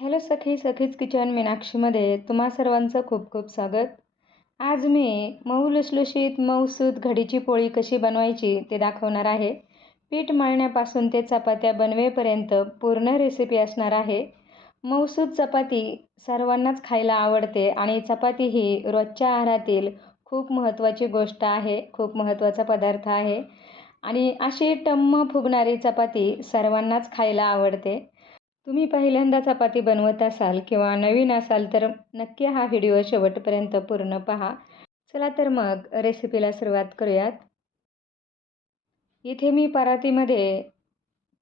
Hello सखी सखीज kitchen मीनाक्षीमध्ये तुम्हा सर्वांचं खूप खूप स्वागत. आज मी मऊ लुसलुशीत मऊसूत घडीची पोळी कशी बनवायची ते दाखवणार आहे. पीठ मळण्यापासून ते चपात्या बनवेपर्यंत पूर्ण रेसिपी असणार आहे. मऊसूत चपाती सर्वांनाच खायला आवडते आणि चपाती ही रोजच्या आहारातील खूप महत्त्वाची गोष्ट आहे, खूप महत्त्वाचा पदार्थ आहे आणि अशी टम्म फुगणारी चपाती सर्वांनाच खायला आवडते. तुम्ही पहिल्यांदा चपाती बनवत असाल किंवा नवीन असाल तर नक्की हा व्हिडिओ शेवटपर्यंत पूर्ण पहा. चला तर मग रेसिपीला सुरुवात करूयात. इथे मी परातीमध्ये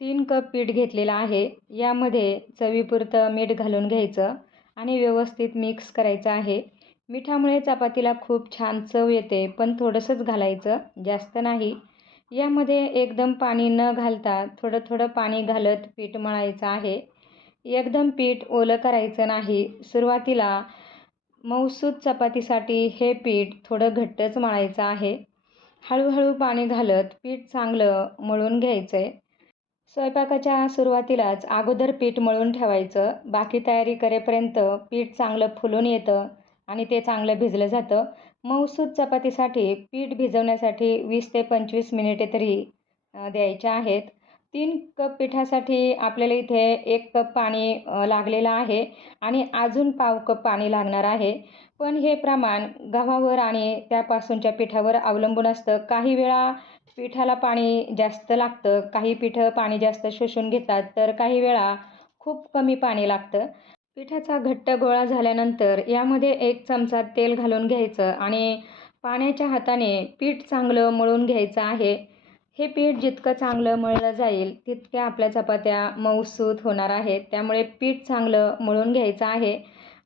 3 कप पीठ घेतलेलं आहे. यामध्ये चवीपुरतं मीठ घालून घ्यायचं आणि व्यवस्थित मिक्स करायचं आहे. मिठामुळे चपातीला खूप छान चव येते, पण थोडंसंच घालायचं, जास्त नाही. यामध्ये एकदम पाणी न घालता थोडं थोडं पाणी घालत पीठ मळायचं आहे. एकदम पीठ ओलं करायचं नाही. सुरुवातीला मऊसूत चपातीसाठी हे पीठ थोडं घट्टच मळायचं आहे. हळूहळू पाणी घालत पीठ चांगलं मळून घ्यायचं आहे. स्वयंपाकाच्या सुरुवातीलाच अगोदर पीठ मळून ठेवायचं. बाकी तयारी करेपर्यंत पीठ चांगलं फुलून येतं आणि ते चांगलं भिजलं जातं. मऊसूत चपातीसाठी पीठ भिजवण्यासाठी 20 ते 25 मिनिटे तरी द्यायचे आहेत. 3 कप पिठासाठी आपल्याला इथे 1 कप पाणी लागलेलं आहे आणि अजून पाव कप पाणी लागणार आहे. पण हे प्रमाण गव्हावर आणि त्यापासूनच्या पिठावर अवलंबून असतं. काही वेळा पिठाला पाणी जास्त लागतं, काही पिठं पाणी जास्त शोषून घेतात, तर काही वेळा खूप कमी पाणी लागतं. पिठाचा घट्ट गोळा झाल्यानंतर यामध्ये 1 चमचा तेल घालून घ्यायचं आणि पाण्याच्या हाताने पीठ चांगलं मळून घ्यायचं आहे. हे पीठ जितकं चांगलं मळलं जाईल तितक्या आपल्या चपात्या मऊसूत होणार आहेत. त्यामुळे पीठ चांगलं मळून घ्यायचं आहे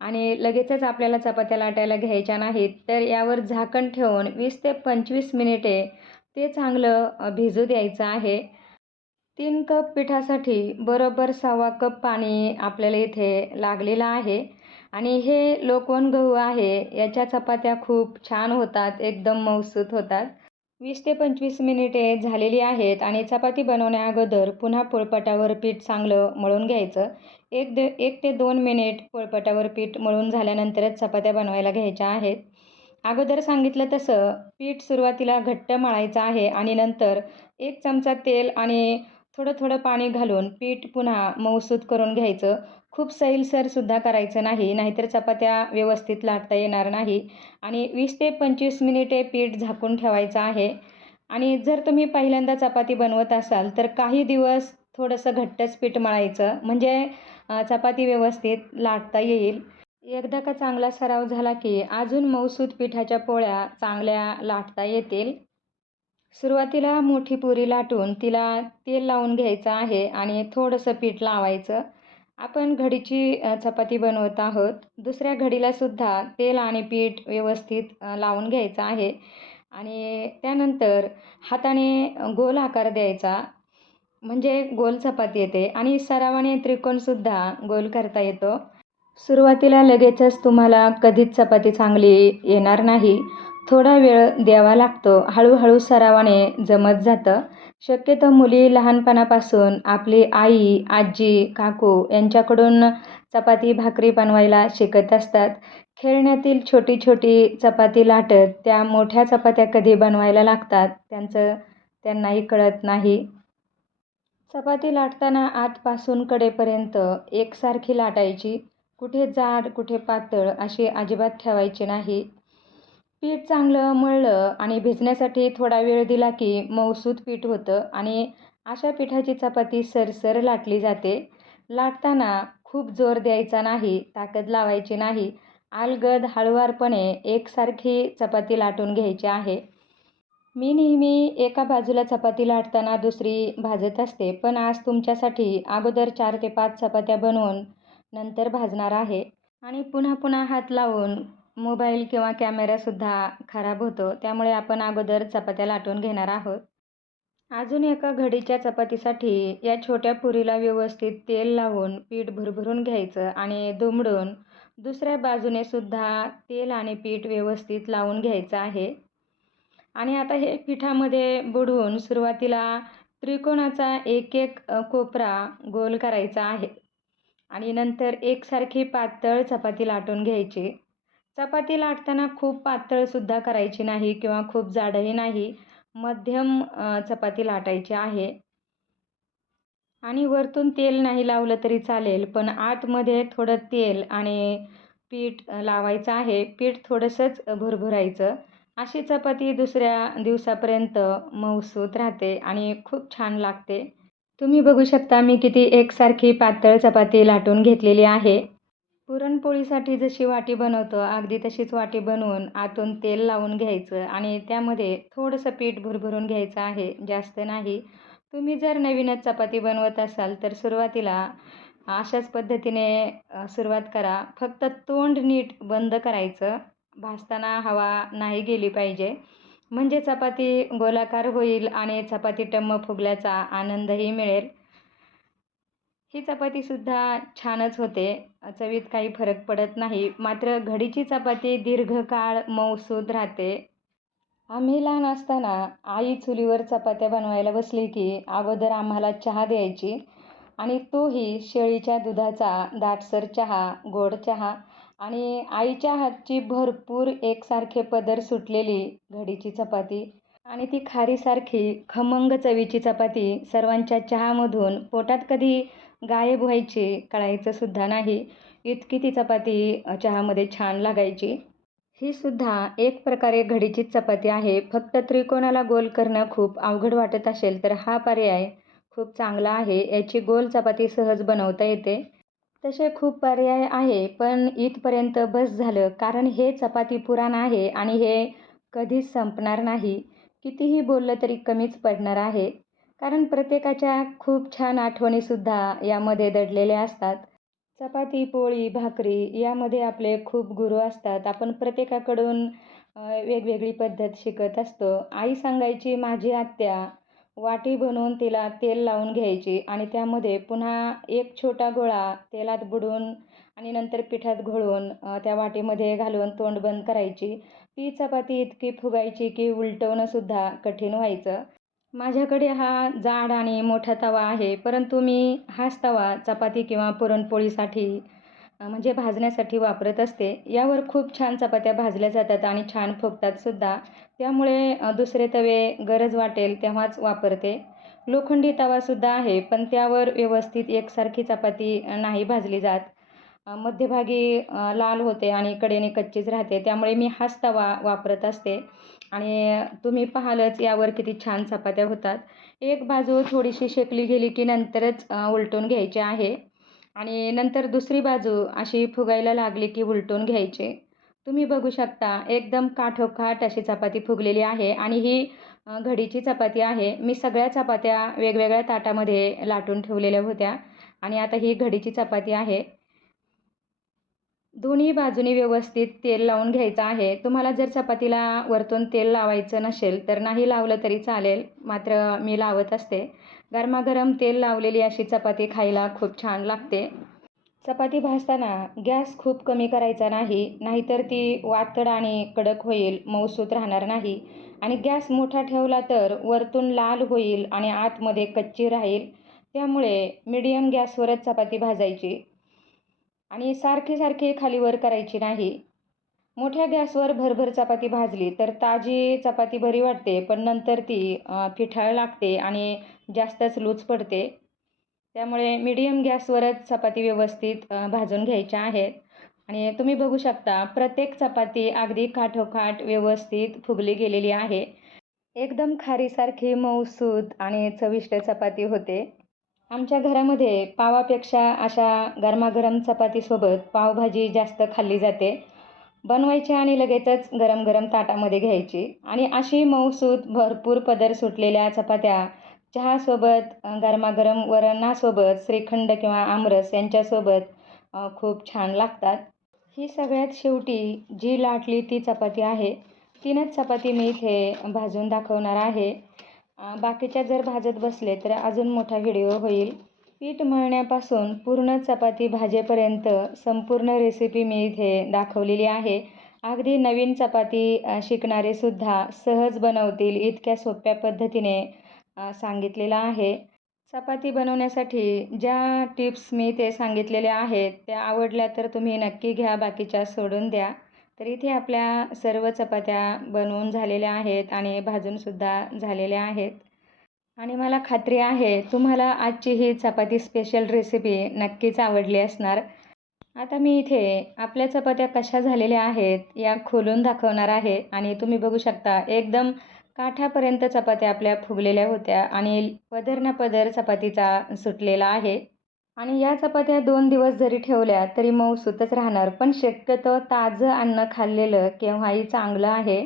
आणि लगेचच आपल्याला चपात्या लाटायला घ्यायच्या नाहीत. तर यावर झाकण ठेवून 20 ते 25 मिनिटे ते चांगलं भिजू द्यायचं आहे. 3 कप पिठासाठी बरोबर 1.25 कप पाणी आपल्याला इथे लागलेलं आहे आणि हे लोकवन गहू आहे. याच्या चपात्या खूप छान होतात, एकदम मऊसूत होतात. 20 ते 25 मिनिटे झालेली आहेत आणि चपाती बनवण्याअगोदर पुन्हा पोळपाटावर पीठ चांगलं मळून घ्यायचं. 1 ते 2 मिनिट पोळपाटावर पीठ मळून झाल्यानंतरच चपात्या बनवायला घ्यायच्या आहेत. अगोदर सांगितलं तसं पीठ सुरुवातीला घट्ट मळायचं आहे आणि नंतर 1 चमचा तेल आणि थोडं थोडं पाणी घालून पीठ पुन्हा मऊसूत करून घ्यायचं. खूप सैलसरसुद्धा करायचं नाही, नाहीतर चपात्या व्यवस्थित लाटता येणार नाही. आणि 20 ते 25 मिनिटे पीठ झाकून ठेवायचं आहे. आणि जर तुम्ही पहिल्यांदा चपाती बनवत असाल तर काही दिवस थोडंसं घट्टच पीठ मळायचं, म्हणजे चपाती व्यवस्थित लाटता येईल. एकदा का चांगला सराव झाला की अजून मऊसूत पिठाच्या पोळ्या चांगल्या लाटता येतील. सुरुवातीला मोठी पुरी लाटून तिला तेल लावून घ्यायचं आहे आणि थोडंसं पीठ लावायचं. आपण घडीची चपाती बनवत आहोत. दुसऱ्या घडीलासुद्धा तेल आणि पीठ व्यवस्थित लावून घ्यायचं आहे आणि त्यानंतर हाताने गोल आकार द्यायचा, म्हणजे गोल चपाती येते आणि सरावाने त्रिकोणसुद्धा गोल करता येतो. सुरुवातीला लगेचच तुम्हाला कधीच चपाती चांगली येणार नाही. थोडा वेळ द्यावा लागतो. हळूहळू सरावाने जमत जातं. शक्यतो मुली लहानपणापासून आपली आई, आजी, काकू यांच्याकडून चपाती भाकरी बनवायला शिकत असतात. खेळण्यातील छोटी छोटी चपाती लाटत त्या मोठ्या चपात्या कधी बनवायला लागतात त्यांनाही कळत नाही. चपाती लाटताना आतपासून कडेपर्यंत एकसारखी लाटायची. कुठे जाड, कुठे पातळ अशी अजिबात ठेवायची नाही. पीठ चांगलं मळलं आणि भिजण्यासाठी थोडा वेळ दिला की मऊसूत पीठ होतं आणि अशा पिठाची चपाती सरसर लाटली जाते. लाटताना खूप जोर द्यायचा नाही, ताकद लावायची नाही. अलगद हळुवारपणे एकसारखी चपाती लाटून घ्यायची आहे. मी नेहमी एका बाजूला चपाती लाटताना दुसरी भाजत असते, पण आज तुमच्यासाठी अगोदर 4 ते 5 चपात्या बनवून नंतर भाजणार आहे. आणि पुन्हा पुन्हा हात लावून मोबाईल किंवा कॅमेरासुद्धा खराब होतो, त्यामुळे आपण अगोदर चपात्या लाटून घेणार आहोत. अजून एका घडीच्या चपातीसाठी या छोट्या पुरीला व्यवस्थित तेल लावून पीठ भरभरून घ्यायचं आणि दुमडून दुसऱ्या बाजूने सुद्धा तेल आणि पीठ व्यवस्थित लावून घ्यायचं आहे. आणि आता हे पिठामध्ये बुडवून सुरुवातीला त्रिकोणाचा एक एक कोपरा गोल करायचा आहे आणि नंतर एकसारखी पातळ चपाती लाटून घ्यायची. चपाती लाटताना खूप पातळसुद्धा करायची नाही किंवा खूप जाडही नाही. मध्यम चपाती लाटायची आहे. आणि वरतून तेल नाही लावलं तरी चालेल, पण आतमध्ये थोडं तेल आणि पीठ लावायचं आहे. पीठ थोडंसंच भुरभुरायचं. अशी चपाती दुसऱ्या दिवसापर्यंत मऊसूत राहते आणि खूप छान लागते. तुम्ही बघू शकता मी किती एकसारखी पातळ चपाती लाटून घेतलेली आहे. पुरणपोळीसाठी जशी वाटी बनवतो अगदी तशीच वाटी बनवून आतून तेल लावून घ्यायचं आणि त्यामध्ये थोडंसं पीठ भुरभुरून घ्यायचं आहे, जास्त नाही. तुम्ही जर नवीनच चपाती बनवत असाल तर सुरुवातीला अशाच पद्धतीने सुरुवात करा. फक्त तोंड नीट बंद करायचं. भाजताना हवा नाही गेली पाहिजे. म्हणजे चपाती गोलाकार होईल आणि चपाती टम्म फुगल्याचा आनंदही मिळेल. ही चपातीसुद्धा छानच होते. चवीत काही फरक पडत नाही. मात्र घडीची चपाती दीर्घकाळ मऊसूत राहते. आम्ही लहान असताना आई चुलीवर चपात्या बनवायला बसली की अगोदर आम्हाला चहा द्यायची आणि तोही शेळीच्या दुधाचा दाटसर चहा, गोड चहा आणि आईच्या हातची भरपूर एकसारखे पदर सुटलेली घडीची चपाती आणि ती खारीसारखी खमंग चवीची चपाती सर्वांच्या चहामधून पोटात कधी गायब व्हायची कळायचंसुद्धा नाही. इतकी ती चपाती चहामध्ये छान लागायची. ही सुद्धा एक प्रकारे घडीचीच चपाती आहे. फक्त त्रिकोणाला गोल करणं खूप अवघड वाटत असेल तर हा पर्याय खूप चांगला आहे. याची गोल चपाती सहज बनवता येते. तसे खूप पर्याय आहे, पण इथपर्यंत बस झालं. कारण हे चपाती पुराण आहे आणि हे कधीच संपणार नाही. कितीही बोललं तरी कमीच पडणार आहे. कारण प्रत्येकाच्या खूप छान आठवणीसुद्धा यामध्ये दडलेल्या असतात. चपाती, पोळी, भाकरी यामध्ये आपले खूप गुरु असतात. आपण प्रत्येकाकडून वेगवेगळी पद्धत शिकत असतो. आई सांगायची माझी आत्या वाटी बनवून तिला तेल लावून घ्यायची आणि त्यामध्ये पुन्हा एक छोटा गोळा तेलात बुडवून आणि नंतर पिठात घोळवून त्या वाटीमध्ये घालून तोंड बंद करायची. ती चपाती इतकी फुगायची की उलटवणंसुद्धा कठीण व्हायचं. माझ्याकडे हा जाड आणि मोठा तवा आहे, परंतु मी हाच तवा चपाती किंवा पुरणपोळीसाठी म्हणजे भाजण्यासाठी वापरत असते. यावर खूप छान चपात्या भाजल्या जातात आणि छान फुगतातसुद्धा. त्यामुळे दुसरे तवे गरज वाटेल तेव्हाच वापरते. लोखंडी तवासुद्धा आहे, पण त्यावर व्यवस्थित एकसारखी चपाती नाही भाजली जात. मध्यभागी लाल होते आणि कडेने कच्चीच राहते. त्यामुळे मी हाच तवा वापरत असते आणि तुम्ही पाहालच यावर किती छान चपात्या होतात. एक बाजू थोडीशी शेकली गेली की नंतरच उलटून घ्यायची आहे आणि नंतर दुसरी बाजू अशी फुगायला लागली की उलटून घ्यायची. तुम्ही बघू शकता एकदम काठोकाठ अशी चपाती फुगलेली आहे आणि ही घडीची चपाती आहे. मी सगळ्या चपात्या वेगवेगळ्या ताटामध्ये लाटून ठेवलेल्या होत्या आणि आता ही घडीची चपाती आहे. दोन्ही बाजूनी व्यवस्थित तेल लावून घ्यायचं आहे. तुम्हाला जर चपातीला वरतून तेल लावायचं नसेल तर नाही लावलं तरी चालेल. मात्र मी लावत असते. गरमागरम तेल लावलेली अशी चपाती खायला खूप छान लागते. चपाती भाजताना गॅस खूप कमी करायचा नाही, नाहीतर ती वातड आणि कडक होईल, मऊसूत राहणार नाही. आणि गॅस मोठा ठेवला तर वरतून लाल होईल आणि आतमध्ये कच्ची राहील. त्यामुळे मीडियम गॅसवरच चपाती भाजायची आणि सारखी खाली वर करायची नाही. मोठ्या गॅसवर भरभर चपाती भाजली तर ताजी चपाती बरी वाटते, पण नंतर ती पिठाळ लागते आणि जास्तच लूज पडते. त्यामुळे मीडियम गॅसवरच चपाती व्यवस्थित भाजून घ्यायच्या आहेत आणि तुम्ही बघू शकता प्रत्येक चपाती अगदी काठोकाठ व्यवस्थित फुगली गेलेली आहे. एकदम खारीसारखी मऊसूत आणि चविष्ट चपाती होते. आमच्या घरामध्ये पावापेक्षा अशा गरमागरम चपातीसोबत पावभाजी जास्त खाल्ली जाते. बनवायची आणि लगेचच गरम गरम ताटामध्ये घ्यायची आणि अशी मऊसूत भरपूर पदर सुटलेल्या चपात्या चहासोबत, गरमागरम वरणासोबत, श्रीखंड किंवा आमरस यांच्यासोबत खूप छान लागतात. ही सगळ्यात शेवटी जी लाटली ती चपाती आहे. तीनच चपाती मी इथे भाजून दाखवणार आहे. बाकीच्या जर भाजत बसले तर अजून मोठा व्हिडिओ होईल. पीठ मळण्यापासून पूर्ण चपाती भाजेपर्यंत संपूर्ण रेसिपी मी इथे दाखवलेली आहे. अगदी नवीन चपाती शिकणारेसुद्धा सहज बनवतील इतक्या सोप्या पद्धतीने सांगितलेलं आहे. चपाती बनवण्यासाठी ज्या टिप्स मी ते सांगितलेल्या आहेत त्या आवडल्या तर तुम्ही नक्की घ्या, बाकीच्या सोडून द्या. तर इथे आपल्या सर्व चपात्या बनवून झालेल्या आहेत आणि भाजूनसुद्धा झालेल्या आहेत. आणि मला खात्री आहे तुम्हाला आजची ही चपाती स्पेशल रेसिपी नक्कीच आवडली असणार. आता मी इथे आपल्या चपात्या कशा झालेल्या आहेत या खोलून दाखवणार आहे आणि तुम्ही बघू शकता एकदम काठापर्यंत चपात्या आपल्या फुगलेल्या होत्या आणि पदर ना पदर चपातीचा सुटलेला आहे. आणि या चपात्या 2 दिवस जरी ठेवल्या तरी मऊसूतच राहणार. पण शक्यतो ताजं अन्न खाल्लेलं केव्हाही चांगलं आहे.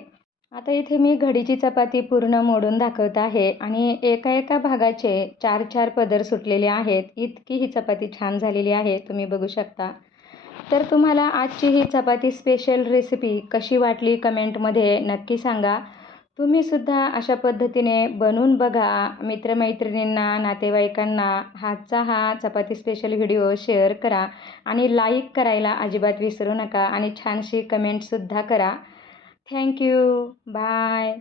आता इथे मी घडीची चपाती पूर्ण मोडून दाखवत आहे आणि एका एका भागाचे 4-4 पदर सुटलेले आहेत. इतकी ही चपाती छान झालेली आहे, तुम्ही बघू शकता. तर तुम्हाला आजची ही चपाती स्पेशल रेसिपी कशी वाटली कमेंटमध्ये नक्की सांगा. तुम्हीसुद्धा अशा पद्धतीने बनवून बघा. मित्रमैत्रिणींना, नातेवाईकांना हा चपाती स्पेशल व्हिडिओ शेअर करा आणि लाईक करायला अजिबात विसरू नका आणि छानशी कमेंटसुद्धा करा. Thank you. बाय.